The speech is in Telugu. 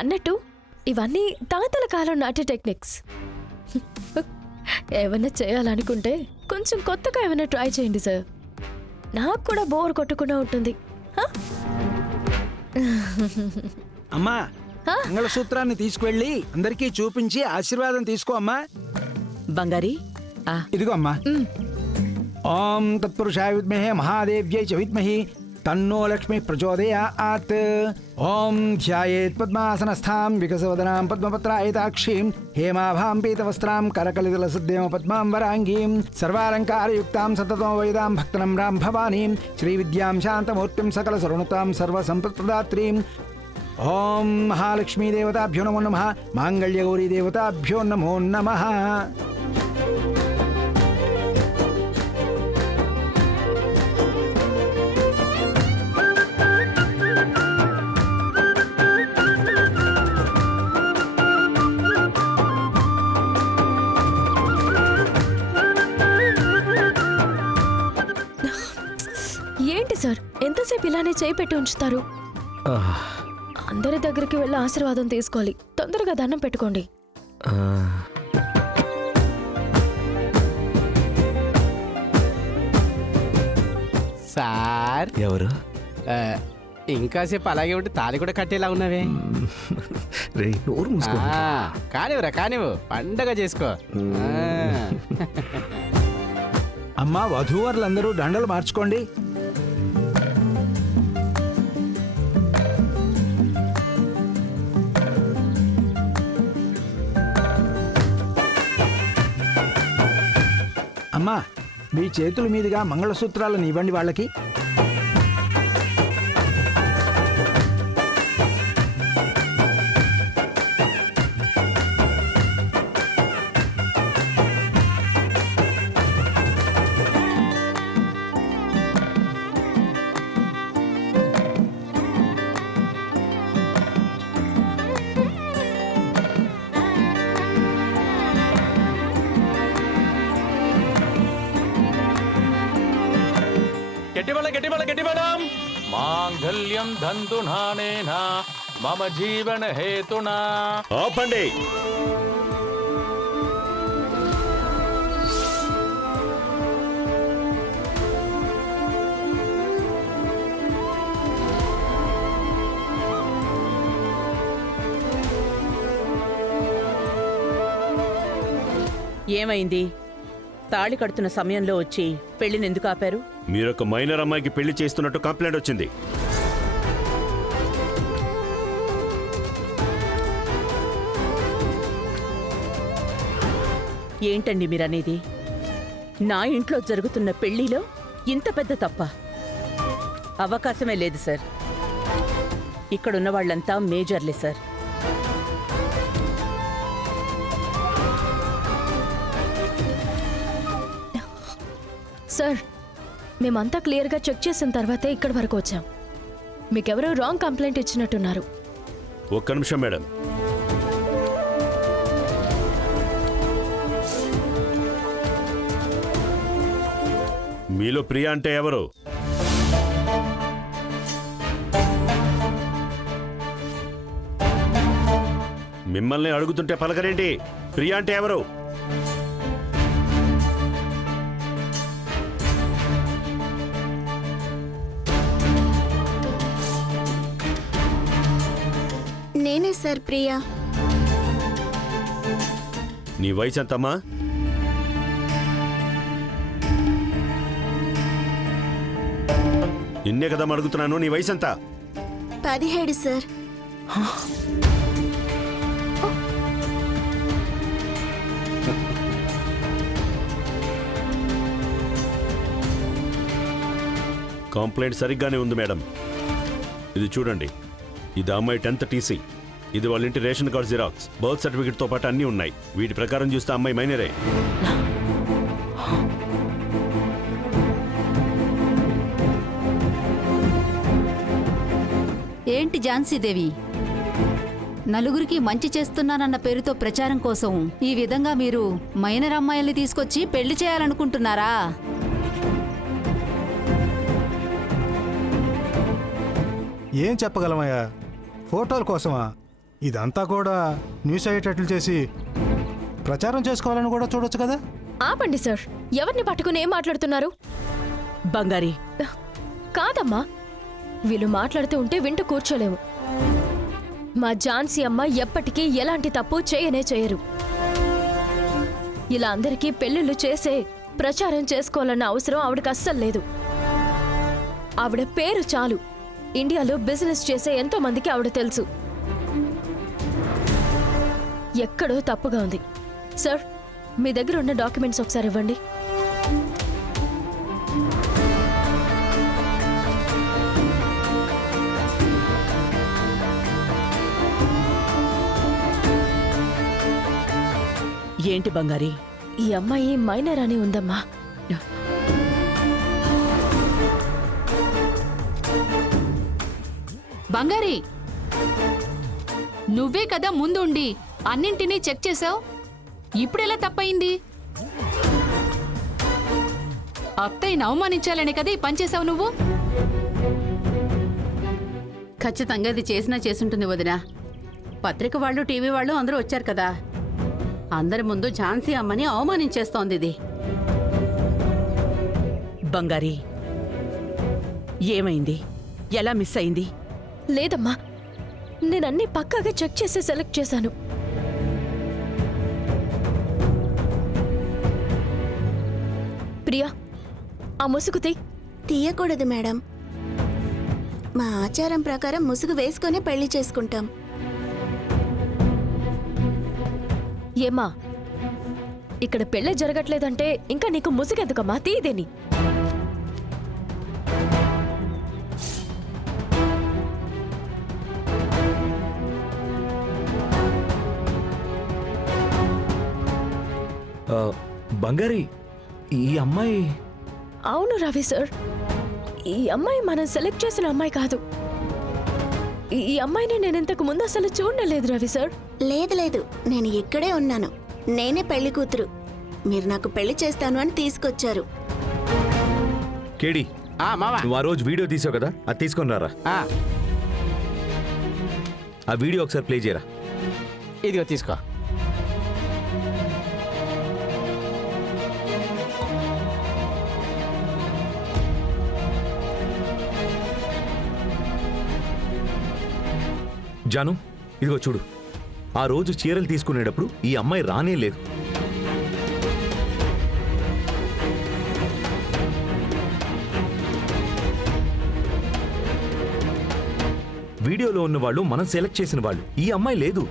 అన్నట్టు ఇవన్నీ తాతల కాలం నాటి టెక్నిక్స్. ఏమన్నా చేయాలనుకుంటే కొంచెం కొత్తగా ఏమైనా ట్రై చేయండి సార్. నాకు కూడా బోర్ కొట్టకుండా ఉంటుంది. అమ్మా, మంగళసూత్రాన్ని తీసుకువెళ్ళి అందరికీ చూపించి ఆశీర్వాదం తీసుకో అమ్మా. బంగారి ఇదిగో అమ్మా. ఓం తత్పురుషాయ విద్మహే మహాదేవ్యై చ విద్మహి తన్నో లక్ష్మి ప్రచోదయాత్. ఓం ధ్యాయేత్ పద్మాసనస్థాం వికసవదనాం పద్మపత్రాయతాక్షీం హేమాభాం పీతవస్త్రాం కరకలితలసద్దేమ పద్మాం వరాంగీం సర్వాలంకారయుక్తాం సతతం వైదాం భక్తనమ్రాం భవానీం శ్రీవిద్యాం శాంతమూర్తిం సకల సర్వనుతాం సర్వసంపత్ప్రదాత్రీం. ఓం మహాలక్ష్మీ దేవతాభ్యో నమో నమః. మాంగళ్యగౌరీ దేవతాభ్యో నమో నమః. ఏంటి సార్, ఎంతసేపు ఇలానే చేయి పెట్టి ఉంచుతారు? అందరి దగ్గరికి వెళ్ళి ఆశీర్వాదం తీసుకోవాలి. తొందరగా దండం పెట్టుకోండి. సార్ ఎవరు? ఇంకాసేపు అలాగే ఉంటే తాళి కూడా కట్టేలా ఉన్నావే. రే నోరు మూసుకో. కానివ్వరా కానివ్వు, పండగ చేసుకో. అమ్మా, వధూవరులందరూ దండలు మార్చుకోండి. అమ్మా, మీ చేతుల మీదుగా మంగళసూత్రాలను ఇవ్వండి వాళ్ళకి. గట్టిబలం మాంగళ్యం దంతునానేన మమ జీవన హేతునా. ఆపండి. ఏమైంది? తాళి కడుతున్న సమయంలో వచ్చి పెళ్లినెందుకు ఆపారు? మీరొక మైనర్ అమ్మాయికి పెళ్లి చేస్తున్నట్టు కంప్లైంట్ వచ్చింది. ఏంటండి మీరనేది? నా ఇంట్లో జరుగుతున్న పెళ్లిలో ఇంత పెద్ద తప్ప? అవకాశమే లేదు సార్. ఇక్కడున్న వాళ్ళంతా మేజర్లే సార్. సార్, మేమంతా క్లియర్గా చెక్ చేసిన తర్వాతే ఇక్కడి వరకు వచ్చాం. మీకెవరో రాంగ్ కంప్లైంట్ ఇచ్చినట్టున్నారు. ఒక్క నిమిషం మేడం. మీలో ప్రియా అంటే ఎవరు? మిమ్మల్ని అడుగుతుంటే పలకరేంటి? ప్రియా అంటే ఎవరు? నేనే సార్, ప్రియా. నీ వయసు ఎంతమ్మా? నిన్నే కదా అడుగుతున్నాను, నీ వయసు ఎంత? 17 సార్. కంప్లైంట్ సరిగ్గానే ఉంది మేడం. ఇది చూడండి, ఇది అమ్మాయి 10th టీసీ, ఇది వాళ్ళ ఇంటి రేషన్ కార్డ్ జిరాక్స్, బర్త్ సర్టిఫికెట్తో పాటు అన్నీ ఉన్నాయి. వీటి ప్రకారం చూస్తే అమ్మాయి మైనరే. ఏంటి ఝాన్సీదేవి, నలుగురికి మంచి చేస్తున్నానన్న పేరుతో ప్రచారం కోసం ఈ విధంగా మీరు మైనర్ అమ్మాయిల్ని తీసుకొచ్చి పెళ్లి చేయాలనుకుంటున్నారా? ఏం చెప్పగలమయ్యా? ఫోటోల కోసమా? ఇదంతా కూడా న్యూస్ అయ్యేటట్లు చేసి ప్రచారం చేసుకోవాలని కూడా చూడొచ్చు కదా. ఆపండి సార్, ఎవరిని పట్టుకుని ఏం మాట్లాడుతున్నారు? బంగారి, కాదమ్మా, వీళ్ళు మాట్లాడుతూ ఉంటే వింటూ కూర్చోలేము. మా ఝాన్సీ అమ్మ ఎప్పటికీ ఎలాంటి తప్పు చేయనే చేయరు. ఇలా అందరికీ పెళ్లిళ్ళు చేసే ప్రచారం చేసుకోవాలన్న అవసరం ఆవిడకి అస్సలు లేదు. ఆవిడ పేరు చాలు ఇండియాలో బిజినెస్ చేసే ఎంతో మందికి ఆవిడ తెలుసు. ఎక్కడో తప్పుగా ఉంది. సార్, మీ దగ్గర ఉన్న డాక్యుమెంట్స్ ఒకసారి ఇవ్వండి. ఏంటి బంగారి? ఈ అమ్మాయి మైనర్ అని ఉందమ్మా. బంగారి, నువ్వే కదా ముందుండి అన్నింటినీ చెక్ చేసావు. ఇప్పుడెలా తప్పయింది? అత్తయ్యని అవమానించాలనే కదా ఈ పని చేసావు నువ్వు. ఖచ్చితంగా ఇది చేసినా చేసుంటుంది వదినా. పత్రిక వాళ్ళు, టీవీ వాళ్ళు అందరూ వచ్చారు కదా. అందరి ముందు ఝాన్సీ అమ్మని అవమానించేస్తోంది ఇది. బంగారి, ఏమైంది? ఎలా మిస్ అయింది? లేదమ్మా, నేనన్నీ పక్కాగా చెక్ చేసి సెలెక్ట్ చేశాను. ప్రియా, ఆ ముసుగు తీ. తీయకూడదు మేడం. మా ఆచారం ప్రకారం ముసుగు వేసుకునే పెళ్లి చేసుకుంటాం. ఏమా, ఇక్కడ పెళ్ళే జరగట్లేదంటే ఇంకా నీకు ముసుగెందుకమ్మా? తీదేని. బంగారి, ఈ అమ్మాయి... అవును రవి సార్, ఈ అమ్మాయి మనం సెలెక్ట్ చేసిన అమ్మాయి కాదు. ఈ అమ్మాయిని నేను ఇంతకు ముందు అసలు చూడలేదు రవి సార్. లేదు లేదు, నేను ఇక్కడే ఉన్నాను. నేనే పెళ్లి కూతురు. మీరు నాకు పెళ్లి చేస్తాను అని తీసుకొచ్చారు. కేడి, మావా, నువ్వు ఆ రోజు వీడియో తీసావు కదా, అది తీసుకొని రారా. ఆ వీడియో ఒకసారి ప్లే చేయరా. ఇదిగో తీసుకో. జాను, ఇదిగో చూడు. ఆ రోజు చీరలు తీసుకునేటప్పుడు ఈ అమ్మాయి రానే లేదు. వీడియోలో ఉన్న వాళ్ళు మనం సెలెక్ట్ చేసిన వాళ్ళు. ఈ అమ్మాయి లేదు.